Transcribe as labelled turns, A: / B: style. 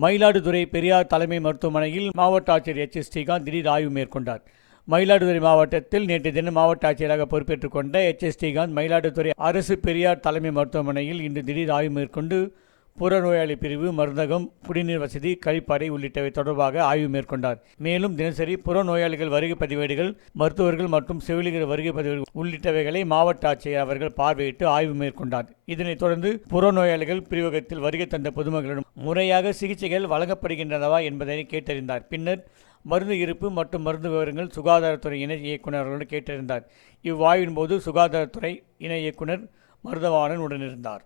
A: மயிலாடுதுறை பெரியார் தலைமை மருத்துவமனையில் மாவட்ட ஆட்சியர் எச். எஸ். ஸ்ரீகாந்த் திடீர் ஆய்வு மேற்கொண்டார். மயிலாடுதுறை மாவட்டத்தில் நேற்று தினம் மாவட்ட ஆட்சியராக பொறுப்பேற்றுக் கொண்ட எச். எஸ். ஸ்ரீகாந்த் மயிலாடுதுறை அரசு பெரியார் தலைமை மருத்துவமனையில் இன்று திடீர் ஆய்வு மேற்கொண்டு புறநோயாளி பிரிவு மருந்தகம் குடிநீர் வசதி கழிப்பறை உள்ளிட்டவை தொடர்பாக ஆய்வு மேற்கொண்டார். மேலும் தினசரி புறநோயாளிகள் வருகை பதிவேடுகள் மருத்துவர்கள் மற்றும் செவிலியர் வருகை பதிவேடுகள் உள்ளிட்டவைகளை மாவட்ட ஆட்சியர் அவர்கள் பார்வையிட்டு ஆய்வு மேற்கொண்டார். இதனைத் தொடர்ந்து புறநோயாளிகள் பிரிவகத்தில் வருகை தந்த பொதுமக்களிடம் முறையாக சிகிச்சைகள் வழங்கப்படுகின்றனவா என்பதை கேட்டறிந்தார். பின்னர் மருந்து இருப்பு மற்றும் மருந்து விவரங்கள் சுகாதாரத்துறை இணை இயக்குநர்களுடன் கேட்டறிந்தார். இவ்வாய்வின் போது சுகாதாரத்துறை இணை இயக்குனர் மருதவாணன் உடனிருந்தார்.